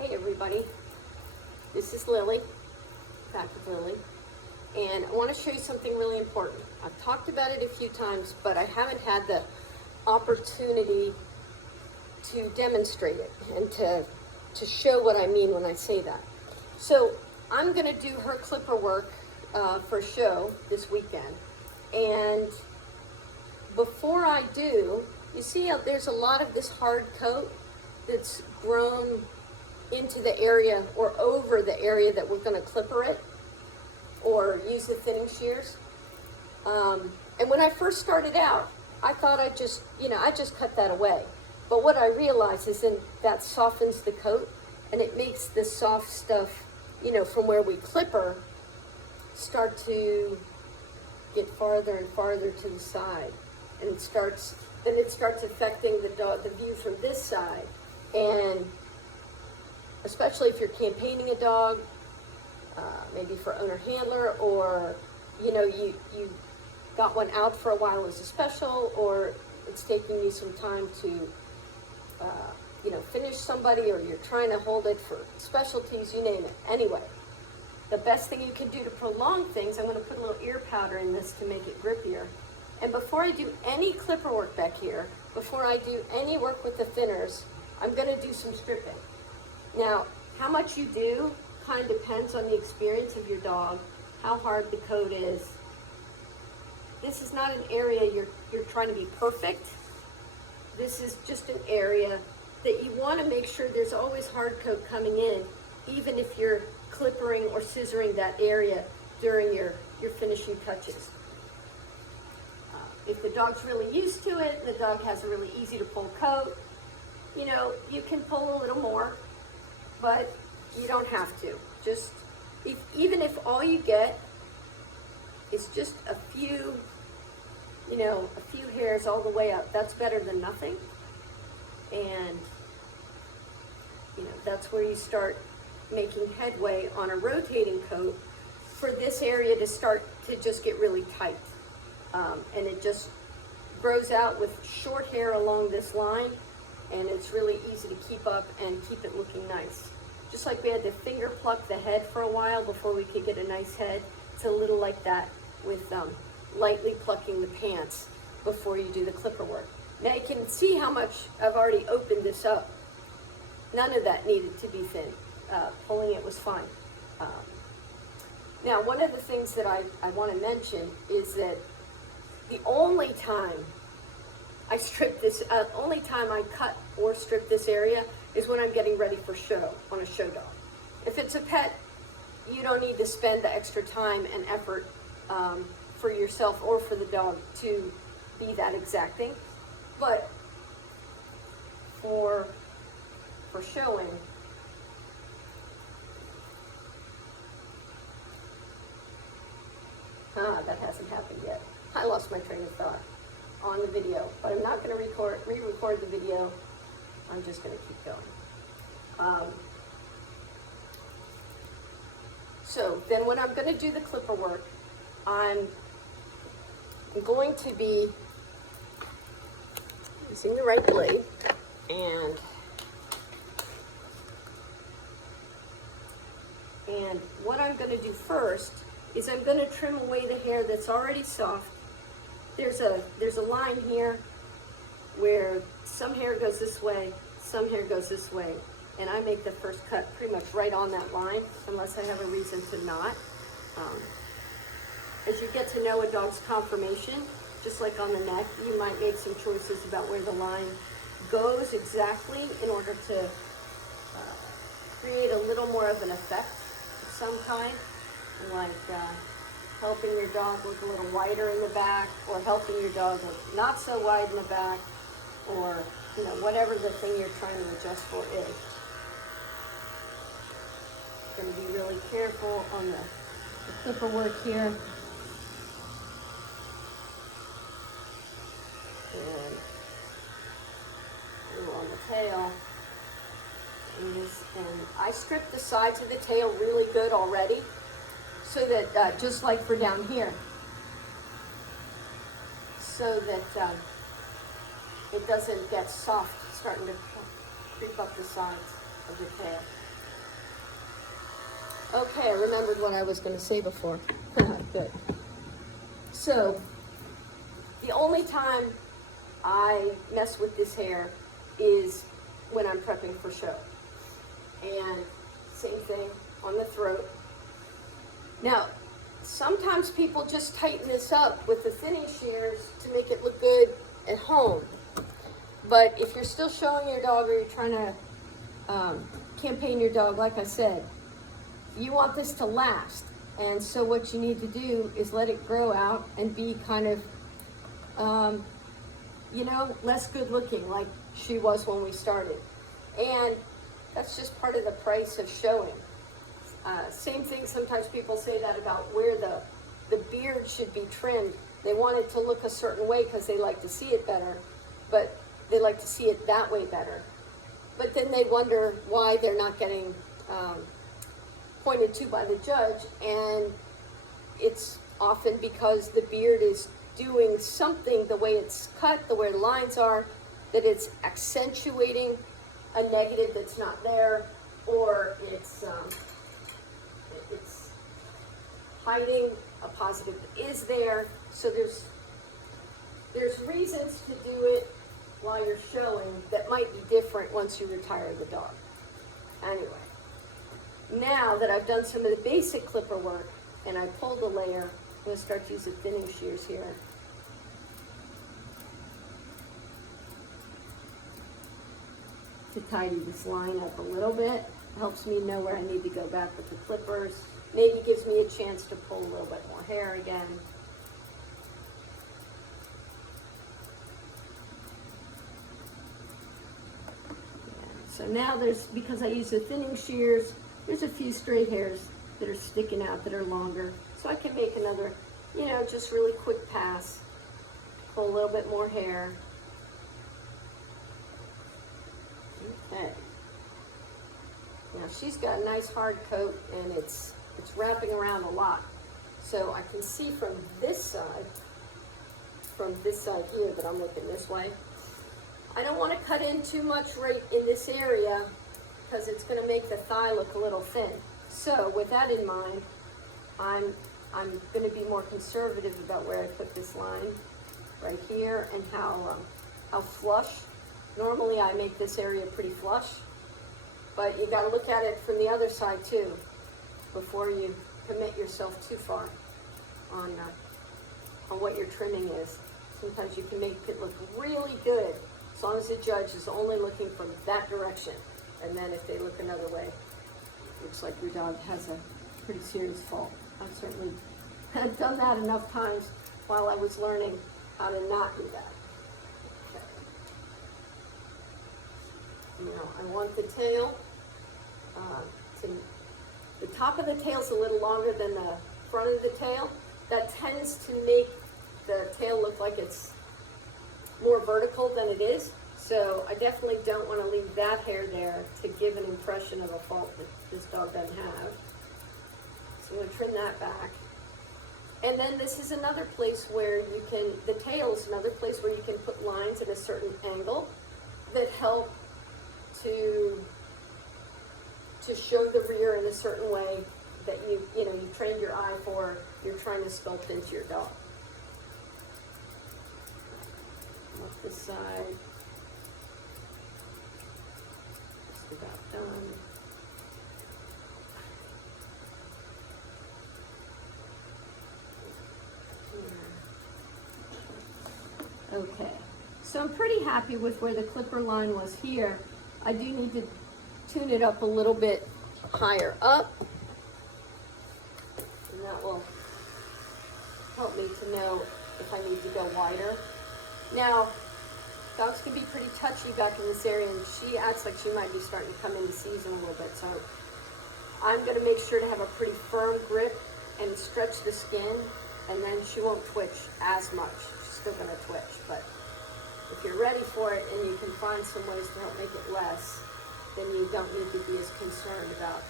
Hey everybody, this is Lily, back with Lily, and I want to show you something really important. I've talked about it a few times, but I haven't had the opportunity to demonstrate it and to show what I mean when I say that. So I'm going to do her clipper work for a show this weekend, and before I do, you see how there's a lot of this hard coat that's grown into the area or over the area that we're going to clipper it or use the thinning shears. And when I first started out, I thought I just cut that away. But what I realized is that softens the coat and it makes the soft stuff, from where we clipper start to get farther and farther to the side. And it starts affecting the view from this side. And especially if you're campaigning a dog, maybe for owner handler, or you got one out for a while as a special, or it's taking you some time to finish somebody, or you're trying to hold it for specialties, you name it. Anyway, the best thing you can do to prolong things, I'm going to put a little ear powder in this to make it grippier. And before I do any clipper work back here, before I do any work with the thinners, I'm going to do some stripping. Now, how much you do kind of depends on the experience of your dog, how hard the coat is. This is not an area you're trying to be perfect. This is just an area that you want to make sure there's always hard coat coming in, even if you're clippering or scissoring that area during your finishing touches. If the dog's really used to it, and the dog has a really easy to pull coat, you can pull a little more, but you don't have to. Even if all you get is just a few hairs all the way up, that's better than nothing. And that's where you start making headway on a rotating coat for this area to start to just get really tight. And it just grows out with short hair along this line, and it's really easy to keep up and keep it looking nice. Just like we had to finger pluck the head for a while before we could get a nice head, it's a little like that with lightly plucking the pants before you do the clipper work. Now you can see how much I've already opened this up. None of that needed to be thin. Pulling it was fine. Now, one of the things that I want to mention is that the only time I strip this, only time I cut or strip this area is when I'm getting ready for show, on a show dog. If it's a pet, you don't need to spend the extra time and effort for yourself or for the dog to be that exacting. But for showing, that hasn't happened yet. I lost my train of thought on the video, but I'm not going to re-record the video. I'm just going to keep going. So then when I'm going to do the clipper work, I'm going to be using the right blade, and what I'm going to do first is I'm going to trim away the hair that's already soft. There's a line here where some hair goes this way, some hair goes this way, and I make the first cut pretty much right on that line, unless I have a reason to not. As you get to know a dog's conformation, just like on the neck, you might make some choices about where the line goes exactly in order to create a little more of an effect of some kind, like helping your dog look a little wider in the back, or helping your dog look not so wide in the back, or whatever the thing you're trying to adjust for is. Going to be really careful on the clipper work here. And on the tail. And I stripped the sides of the tail really good already, so that just like for down here, so that it doesn't get soft starting to creep up the sides of the tail. Okay, I remembered what I was going to say before. Good. So, the only time I mess with this hair is when I'm prepping for show. And same thing on the throat. Now, sometimes people just tighten this up with the thinning shears to make it look good at home. But if you're still showing your dog or you're trying to campaign your dog, like I said, you want this to last. And so what you need to do is let it grow out and be kind of, you know, less good looking like she was when we started. And that's just part of the price of showing. Same thing, sometimes people say that about where the beard should be trimmed. They want it to look a certain way because they like to see it better, but they like to see it that way better. But then they wonder why they're not getting pointed to by the judge, and it's often because the beard is doing something, the way it's cut, the way the lines are, that it's accentuating a negative that's not there, or it's hiding a positive that is there. So there's reasons to do it while you're showing that might be different once you retire the dog. Anyway, now that I've done some of the basic clipper work and I pulled the layer, I'm going to start using thinning shears here. To tidy this line up a little bit. Helps me know where I need to go back with the clippers. Maybe gives me a chance to pull a little bit more hair again. So now because I use the thinning shears, there's a few straight hairs that are sticking out that are longer. So I can make another, you know, just really quick pass. Pull a little bit more hair. Okay. Now she's got a nice hard coat and it's wrapping around a lot. So I can see from this side here that I'm looking this way. I don't want to cut in too much right in this area because it's going to make the thigh look a little thin. So with that in mind, I'm going to be more conservative about where I put this line right here and how flush. Normally I make this area pretty flush, but you got to look at it from the other side too before you commit yourself too far on what your trimming is. Sometimes you can make it look really good as long as the judge is only looking from that direction, and then if they look another way, it looks like your dog has a pretty serious fault. I've certainly done that enough times while I was learning how to not do that. Now, I want the tail the top of the tail is a little longer than the front of the tail. That tends to make the tail look like it's more vertical than it is. So I definitely don't want to leave that hair there to give an impression of a fault that this dog doesn't have. So I'm going to trim that back. And then this is another place where you can, the tail is another place where you can put lines at a certain angle that help to show the rear in a certain way that you trained your eye for, you're trying to sculpt into your dog. Up this side. Just about done. Okay, so I'm pretty happy with where the clipper line was here. I do need to tune it up a little bit higher up, and that will help me to know if I need to go wider. Now, dogs can be pretty touchy back in this area, and she acts like she might be starting to come into season a little bit, so I'm going to make sure to have a pretty firm grip and stretch the skin, and then she won't twitch as much. She's still going to twitch, but if you're ready for it and you can find some ways to help make it less, then you don't need to be as concerned about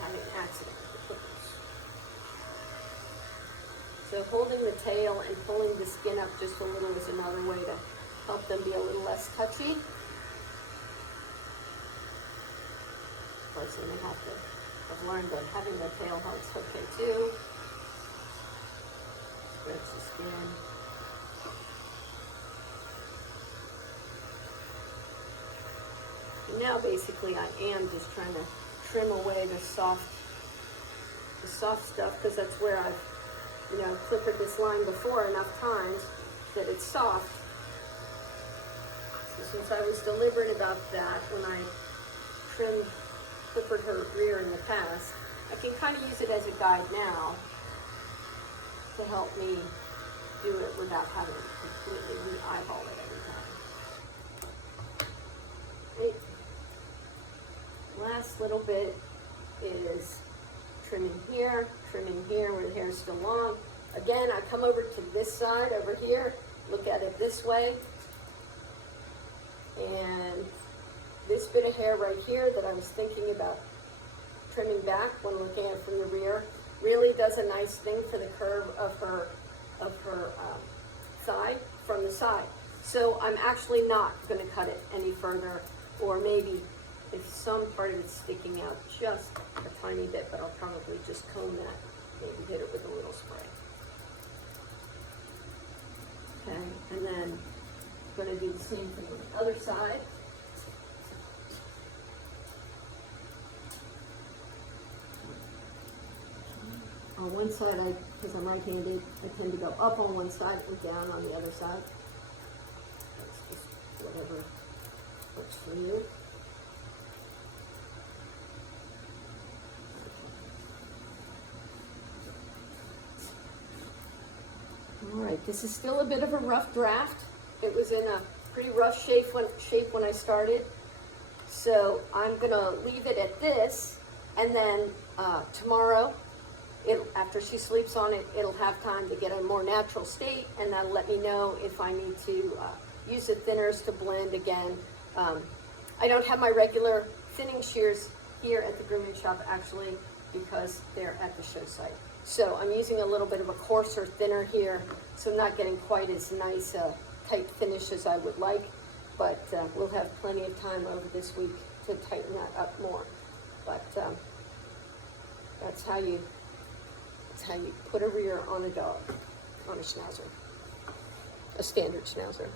having an accident with the clippers. So holding the tail and pulling the skin up just a little is another way to help them be a little less touchy. Of course, then they have to I've learned that having the tail helps okay too. Stretch the skin. And now basically I am just trying to trim away the soft stuff, because that's where I've, clippered this line before enough times that it's soft. So since I was deliberate about that when I clippered her rear in the past, I can kind of use it as a guide now to help me do it without having to completely re-eyeball it every time. Right. Last little bit is trimming here where the hair is still long. Again, I come over to this side over here, look at it this way, and this bit of hair right here that I was thinking about trimming back when looking at it from the rear really does a nice thing for the curve of her thigh from the side. So I'm actually not going to cut it any further, or maybe if some part of it's sticking out just a tiny bit, but I'll probably just comb that, maybe hit it with a little spray. Okay, and then I'm going to do the same thing on the other side. On one side, because I'm right-handed, I tend to go up on one side and down on the other side. That's just whatever works for you. All right, this is still a bit of a rough draft. It was in a pretty rough shape when I started. So I'm gonna leave it at this, and then tomorrow, after she sleeps on it, it'll have time to get a more natural state, and that'll let me know if I need to use the thinners to blend again. I don't have my regular thinning shears here at the grooming shop actually, because they're at the show site. So I'm using a little bit of a coarser thinner here, so I'm not getting quite as nice tight finish as I would like, but we'll have plenty of time over this week to tighten that up more. But that's how you put a rear on a dog, on a Schnauzer, a standard Schnauzer.